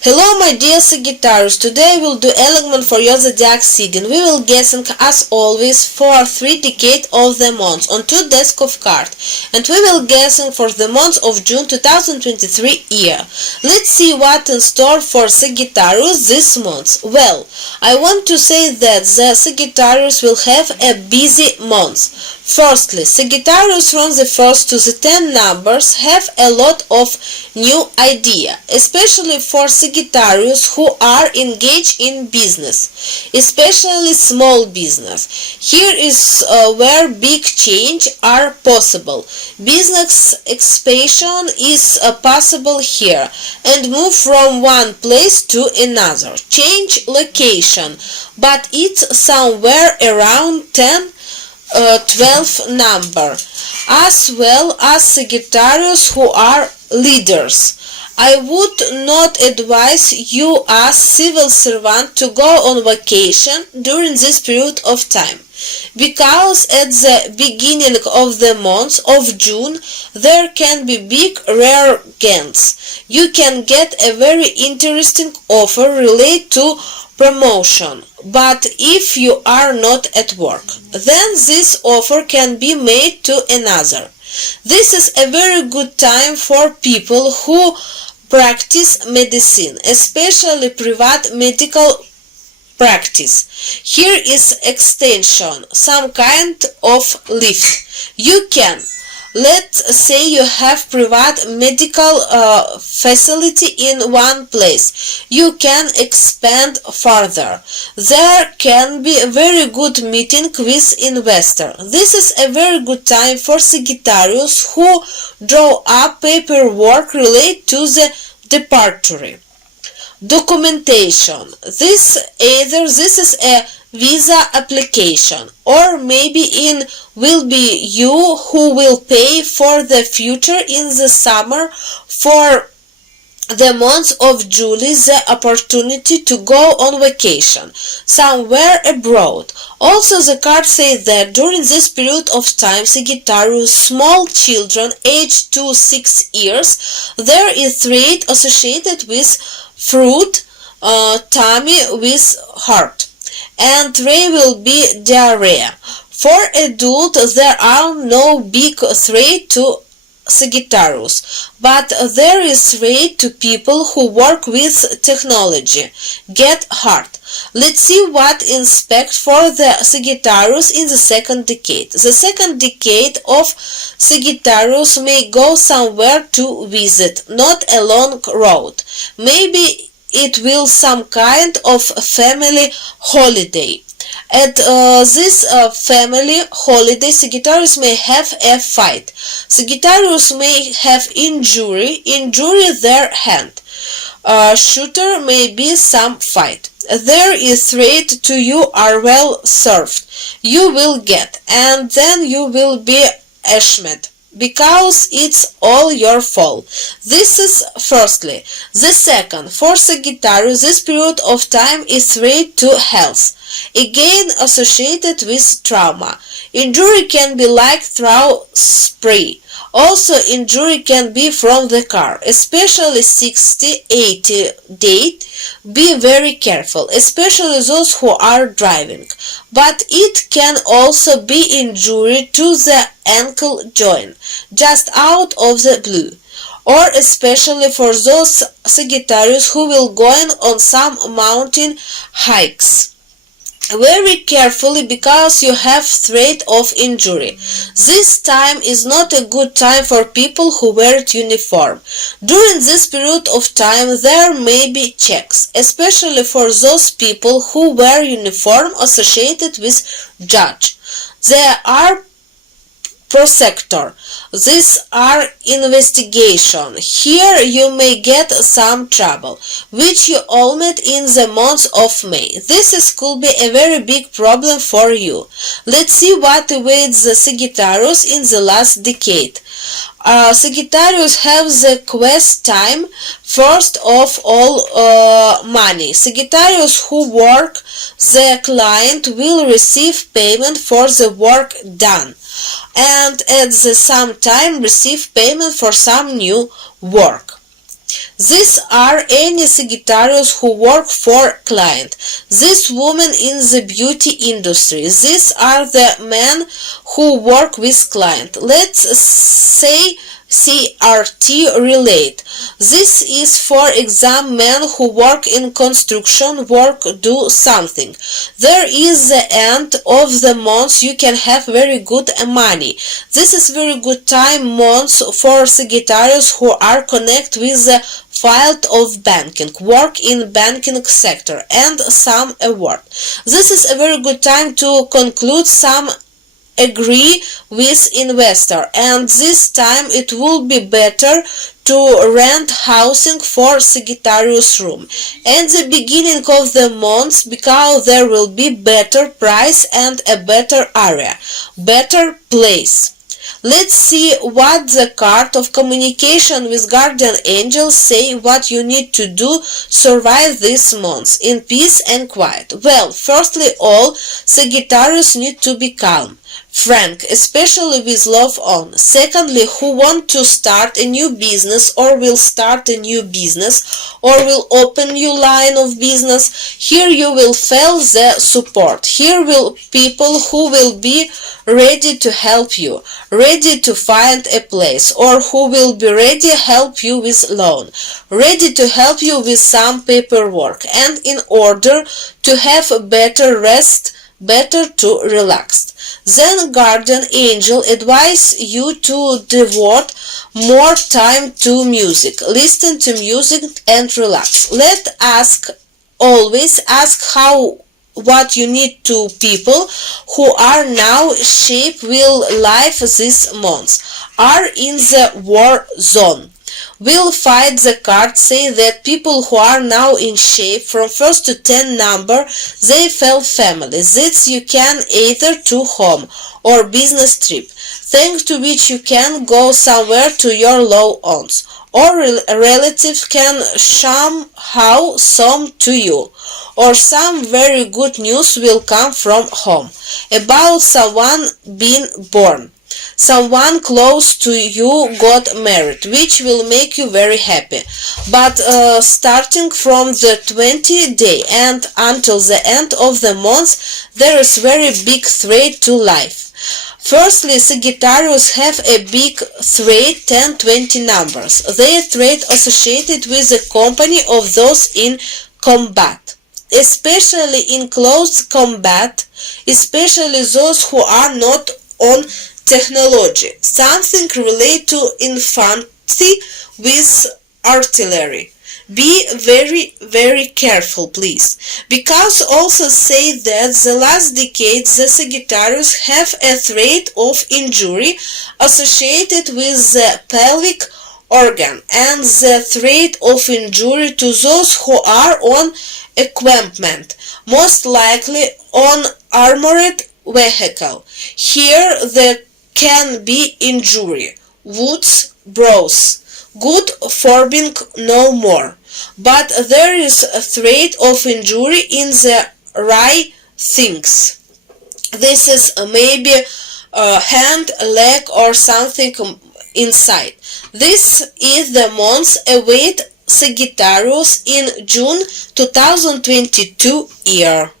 Hello my dear Sagittarius, today we'll do element for your zodiac sign. We will guessing as always for 3 decades of the months on 2 decks of cards, and we will guessing for the month of June 2023 year. Let's see what in store for Sagittarius this month. Well, I want to say that the Sagittarius will have a busy month. Firstly, Sagittarius from the 1st to the 10 numbers have a lot of new idea, especially for Sagittarius who are engaged in business, especially small business. Here is where big change are possible. Business expansion is possible here and move from one place to another. Change location, but it's somewhere around 12 number, as well as Sagittarius who are leaders. I would not advise you as civil servant to go on vacation during this period of time, because at the beginning of the month of June there can be big rare gains. You can get a very interesting offer related to promotion, but if you are not at work, then this offer can be made to another. This is a very good time for people who practice medicine, especially private medical practice. Here is extension, some kind of lift. You can, let's say you have private medical facility in one place. You can expand further. There can be a very good meeting with investor. This is a very good time for Sagittarius who draw up paperwork related to the departure. Documentation. This is a visa application, or maybe will be you who will pay for the future in the summer for the month of July the opportunity to go on vacation somewhere abroad. Also the card says that during this period of time, Sagittarius, small children aged to 6 years, there is threat associated with fruit, tummy with heart, and there will be diarrhea. For adults, there are no big threat to Sagittarius, but there is threat to people who work with technology. Get hard. Let's see what inspect for the Sagittarius in the second decade. The second decade of Sagittarius may go somewhere to visit, not a long road. Maybe it will some kind of family holiday. At this family holiday, Sagittarius may have a fight. Sagittarius may have injury their hand. Shooter may be some fight. There is threat to you are well served. You will get, and then you will be ashamed, because it's all your fault. This is firstly. The second, for Sagittarius, this period of time is threat to health, again associated with trauma. Injury can be like through spray. Also, injury can be from the car, especially 60-80 date. Be very careful, especially those who are driving. But it can also be injury to the ankle joint, just out of the blue. Or especially for those Sagittarius who will going on some mountain hikes. Very carefully, because you have threat of injury. This time is not a good time for people who wear uniform. During this period of time there may be checks, especially for those people who wear uniform associated with judge. There are prosecutor. These are investigation. Here you may get some trouble, which you omit in the month of May. This could be a very big problem for you. Let's see what awaits the Sagittarius in the last decade. Sagittarius have the quest time. First of all, money. Sagittarius who work, the client will receive payment for the work done, and at the same time receive payment for some new work. These are any Sagittarius who work for client. This woman in the beauty industry. These are the men who work with client. Let's say CRT relate. This is for example men who work in construction work do something. There is the end of the month you can have very good money. This is very good time months for Sagittarius who are connected with the field of banking, work in banking sector and some award. This is a very good time to conclude some agree with investor, and this time it will be better to rent housing for Sagittarius room at the beginning of the month because there will be better price and a better area, better place. Let's see what the card of communication with guardian angels say what you need to do survive this month in peace and quiet. Well, firstly all, Sagittarius need to be calm, frank, especially with love on. Secondly, who want to start a new business or will start a new business or will open new line of business, here you will feel the support. Here will people who will be ready to help you, ready to find a place, or who will be ready to help you with loan, ready to help you with some paperwork, and in order to have a better rest, better to relax. Then guardian angel advise you to devote more time to music, listen to music and relax. Let ask, always ask how what you need to people who are now shape will life this month, are in the war zone. Will fight the card say that people who are now in shape from 1st to 10 number, they felt family. This you can either to home or business trip, thanks to which you can go somewhere to your loved ones, or a relative can somehow some to you, or some very good news will come from home about someone being born. Someone close to you got married, which will make you very happy. But starting from the 20th day and until the end of the month, there is very big threat to life. Firstly, Sagittarius have a big threat 10-20 numbers. They are threat associated with the company of those in combat, especially in close combat, especially those who are not on technology, something related to infantry with artillery. Be very careful, please, because also say that the last decade the Sagittarius have a threat of injury associated with the pelvic organ and the threat of injury to those who are on equipment, most likely on armored vehicle. Here there can be injury, wounds, bruise, good for being no more, but there is a threat of injury in the right things. This is maybe a hand, leg or something inside. This is the month await Sagittarius in June 2022 year.